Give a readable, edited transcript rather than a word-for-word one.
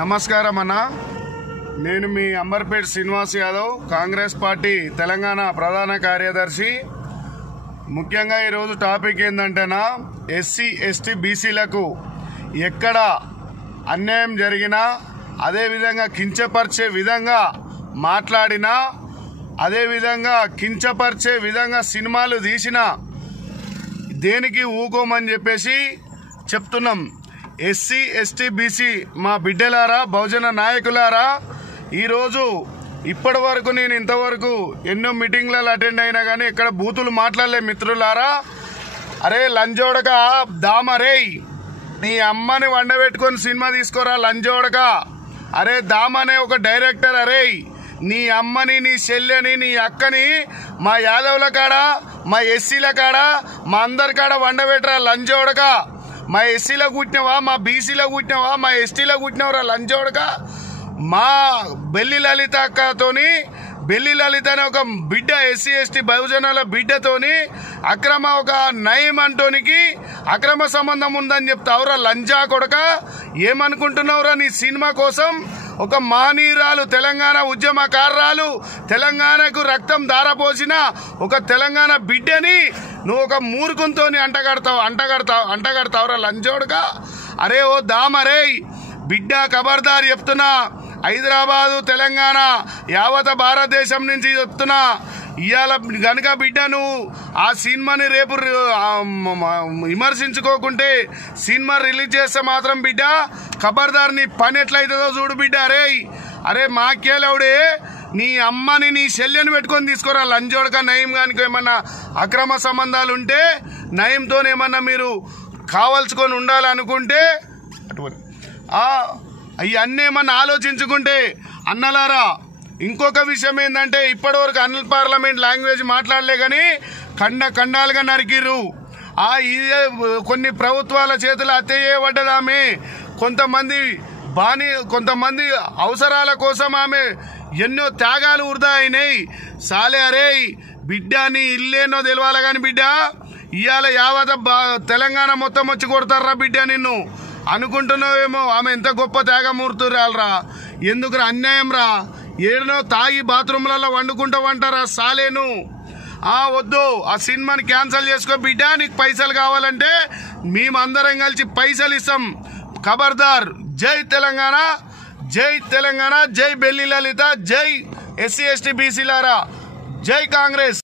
నమస్కారం అన్న. నేను మీ అంబర్పేట్ శ్రీనివాస్ యాదవ్, కాంగ్రెస్ పార్టీ తెలంగాణ ప్రధాన కార్యదర్శి. ముఖ్యంగా ఈరోజు టాపిక్ ఏంటంటేనా, ఎస్సీ ఎస్టీ బీసీలకు ఎక్కడ అన్యాయం జరిగినా, అదేవిధంగా కించపరిచే విధంగా మాట్లాడినా, అదేవిధంగా కించపరిచే విధంగా సినిమాలు తీసినా దేనికి ఊకోమని చెప్పేసి చెప్తున్నాం. ఎస్సీ ఎస్టీ బీసీ మా బిడ్డలారా, బహుజన నాయకులారా, ఈరోజు ఇప్పటి వరకు నేను ఇంతవరకు ఎన్నో మీటింగ్లలో అటెండ్ అయినా కానీ ఇక్కడ బూతులు మాట్లాడలే మిత్రులారా. అరే లంజోడక దామరే, నీ అమ్మని వండబెట్టుకొని సినిమా తీసుకోరా లంజోడక. అరే దామనే ఒక డైరెక్టర్, అరే నీ అమ్మని, నీ చెల్లెని, నీ అక్కని మా యాదవుల కాడ, మా ఎస్సీల కాడ, మా అందరి కాడ వండబెట్టరా లంజోడక. మా ఎస్సీలో కూర్చున్నావా, మా బీసీలో కూర్చున్నావా, మా ఎస్టీలో కూర్చున్నావురా లంజోడక. మా బెల్లి లలిత అక్కతోని, బెల్లి లలిత అనే ఒక బిడ్డ, ఎస్సీ ఎస్టీ బహుజనాల బిడ్డతోని ఒక నయం అంటోనికి అక్రమ సంబంధం ఉందని చెప్తావురా లంజా కొడక. ఏమనుకుంటున్నావురా నీ సినిమా కోసం? ఒక మహనీయురాలు, తెలంగాణ ఉద్యమకారురాలు, తెలంగాణకు రక్తం ధారపోసిన ఒక తెలంగాణ బిడ్డని నువ్వు ఒక మూర్ఖంతో అంటగడతావురా లంజోడుగా. అరే ఓ దామరే బిడ్డ, ఖబర్దార్ చెప్తున్నా. హైదరాబాదు, తెలంగాణ, యావత భారతదేశం నుంచి చెప్తున్నా. ఇవాళ గనుక బిడ్డ నువ్వు ఆ సినిమాని రేపు విమర్శించుకోకుంటే, సినిమా రిలీజ్ చేస్తే మాత్రం బిడ్డ ఖబర్దార్ నీ పని ఎట్లయితుందో చూడు బిడ్డ. అరే మాకేలవుడే, నీ అమ్మని, నీ శల్యని పెట్టుకొని తీసుకోరా లంజోడక. నయం గానికి ఏమన్నా అక్రమ సంబంధాలు ఉంటే, నయంతో ఏమన్నా మీరు కావాల్చుకొని ఉండాలనుకుంటే, ఇవన్నీ ఏమన్నా ఆలోచించుకుంటే అన్నలారా. ఇంకొక విషయం ఏంటంటే, ఇప్పటివరకు అన్ పార్లమెంట్ లాంగ్వేజ్ మాట్లాడలే కానీ ఖండాలుగా నరికిరు. ఇదే కొన్ని ప్రభుత్వాల చేతులు అత్తయ్యబడ్డది ఆమె. కొంతమంది అవసరాల కోసం ఆమె ఎన్నో త్యాగాలు వృధా అయినాయి. సాలే అరే బిడ్డ, నీ ఇల్లేనో తెలవాలి కానీ బిడ్డ, ఇవాళ యావత తెలంగాణ మొత్తం వచ్చి కొడతారా బిడ్డ నిన్ను. అనుకుంటున్నావేమో ఆమె ఎంత గొప్ప త్యాగమూర్తురాలరా. ఎందుకురా అన్యాయం రా. ఏడనో తాగి బాత్రూంలలో వండుకుంటావంటారా సాలేను. వద్దు, ఆ సినిమాని క్యాన్సిల్ చేసుకో బిడ్డ. నీకు పైసలు కావాలంటే మేమందరం కలిసి పైసలు ఇస్తాం. ఖబర్దార్. జై తెలంగాణ, జై తెలంగాణ, జై బెల్లి లలిత, జై ఎస్సీ ఎస్టీ బీసీలారా, జై కాంగ్రెస్.